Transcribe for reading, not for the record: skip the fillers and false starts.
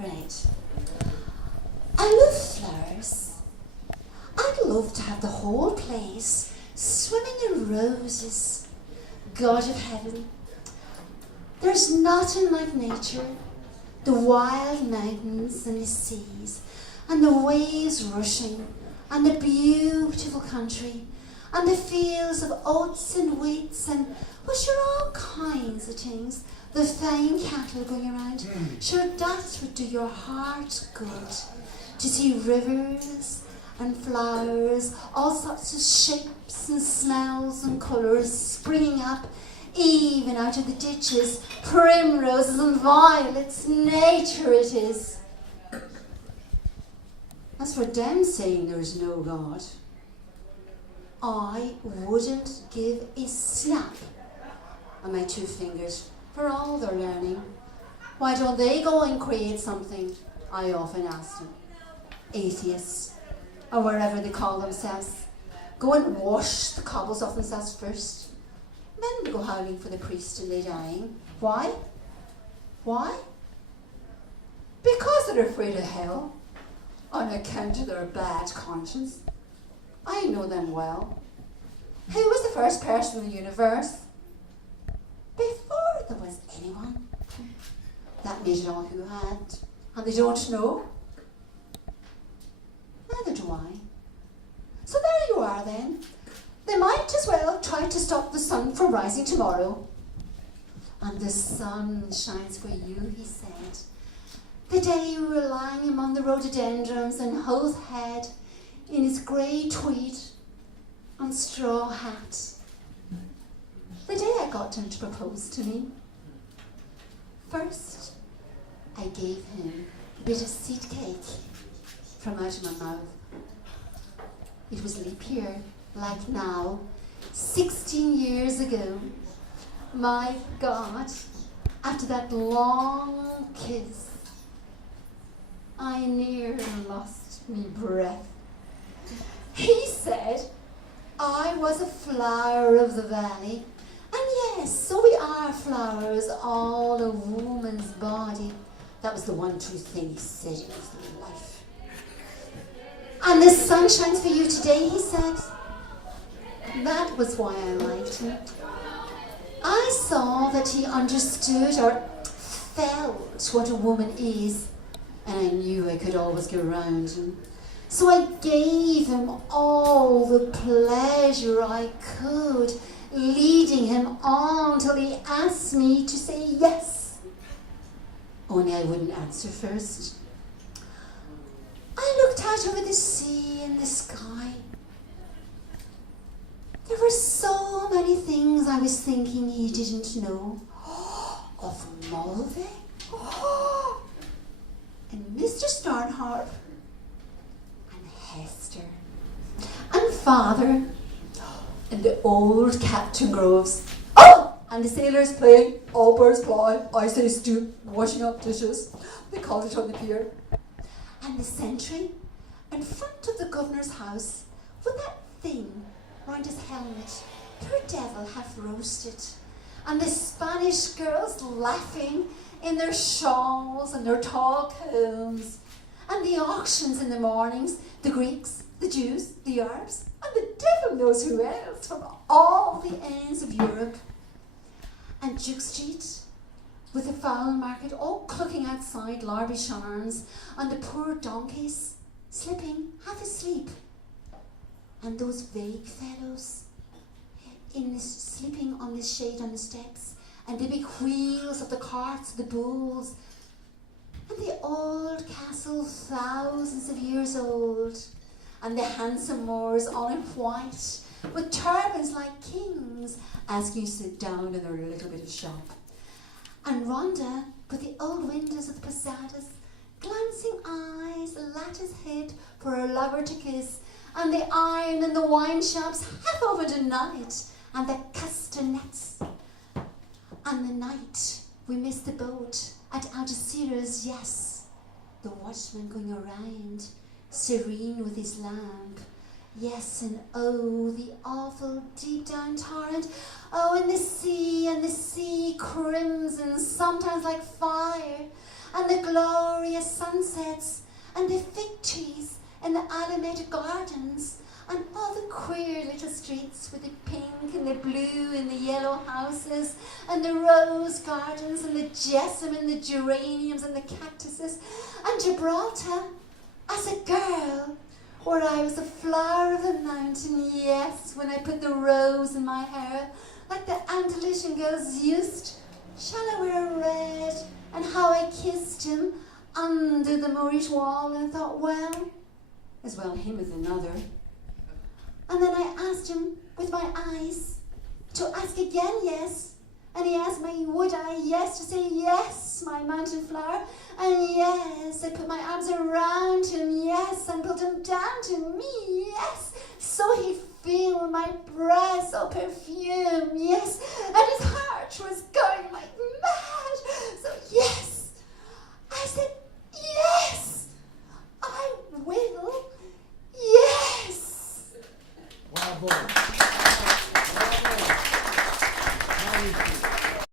Right. I love flowers. I'd love to have the whole place swimming in roses. God of heaven, there's nothing like nature. The wild mountains and the seas, and the waves rushing, and the beautiful country, and the fields of oats and wheats, and, well, sure, all kinds of things. The fine cattle going around. Sure, that would do your heart good. To see rivers and flowers, all sorts of shapes and smells and colours springing up, even out of the ditches, primroses and violets. Nature it is. As for them saying there's no God, I wouldn't give a snap on my 2 fingers for all their learning. Why don't they go and create something? I often ask them. Atheists, or wherever they call themselves, go and wash the cobbles off themselves first. Then they go howling for the priest and they dying. Why? Why? Because they're afraid of hell, on account of their bad conscience. I know them well. Who was the first person in the universe? Before there was anyone. That made it all who had. And they don't know. Neither do I. So there you are then. They might as well try to stop the sun from rising tomorrow. And the sun shines for you, he said. The day you were lying among the rhododendrons and Hoth Head in his grey tweed and straw hat. The day I got him to propose to me. First, I gave him a bit of seed cake from out of my mouth. It was leap year, like now, 16 years ago. My God, after that long kiss, I nearly lost me breath. He said I was a flower of the valley. And yes, so we are flowers, all a woman's body. That was the one true thing he said in his life. And the sun shines for you today, he said. That was why I liked him. I saw that he understood or felt what a woman is, and I knew I could always get around him. So I gave him all the pleasure I could, leading him on till he asked me to say yes. Only I wouldn't answer first. I looked out over the sea and the sky. There were so many things I was thinking he didn't know. Of Mulvey, and Mr. Starnharp, and Hester, and Father, and the old Captain Groves. Oh! And the sailors playing All Birds Fly, I Say Stew, washing up dishes. They called it on the pier. And the sentry in front of the governor's house with that thing round his helmet, poor devil half roasted. And the Spanish girls laughing in their shawls and their tall combs. And the auctions in the mornings, the Greeks, the Jews, the Arabs, and the devil knows who else from all the ends of Europe. And Duke Street, with the fowl market all clucking outside Larby Sharns, and the poor donkeys slipping half asleep. And those vague fellows sleeping on the shade on the steps, and the big wheels of the carts, the bulls, and the old castle thousands of years old, and the handsome Moors all in white, with turbans like kings, asking you to sit down in their little bit of shop. And Rhonda, with the old windows of the posadas, glancing eyes, a lattice head for her lover to kiss, and the iron and the wine shops half over the night, and the castanets. And the night we missed the boat at Algeciras, yes, the watchman going around, serene with his lamp. Yes, and oh, the awful deep down torrent. Oh, and the sea crimson, sometimes like fire. and the glorious sunsets, and the fig trees and the animated gardens, and all the queer little streets with the pink and the blue and the yellow houses, and the rose gardens and the jessamine, the geraniums and the cactuses, and Gibraltar as a girl, where I was a flower of the mountain, yes, when I put the rose in my hair, like the Andalusian girls used. Shall I wear red? And how I kissed him under the Moorish wall, and I thought, well, as well him as another. And then I asked him with my eyes to ask again, yes. And he asked me, would I, yes, to say yes, my mountain flower. And yes, I put my arms around him, yes, and pulled him down to me, yes. So he'd feel my breath, so perfume, yes. And his heart was going like mad. So yes, I said, yes, I will, yes. Bravo.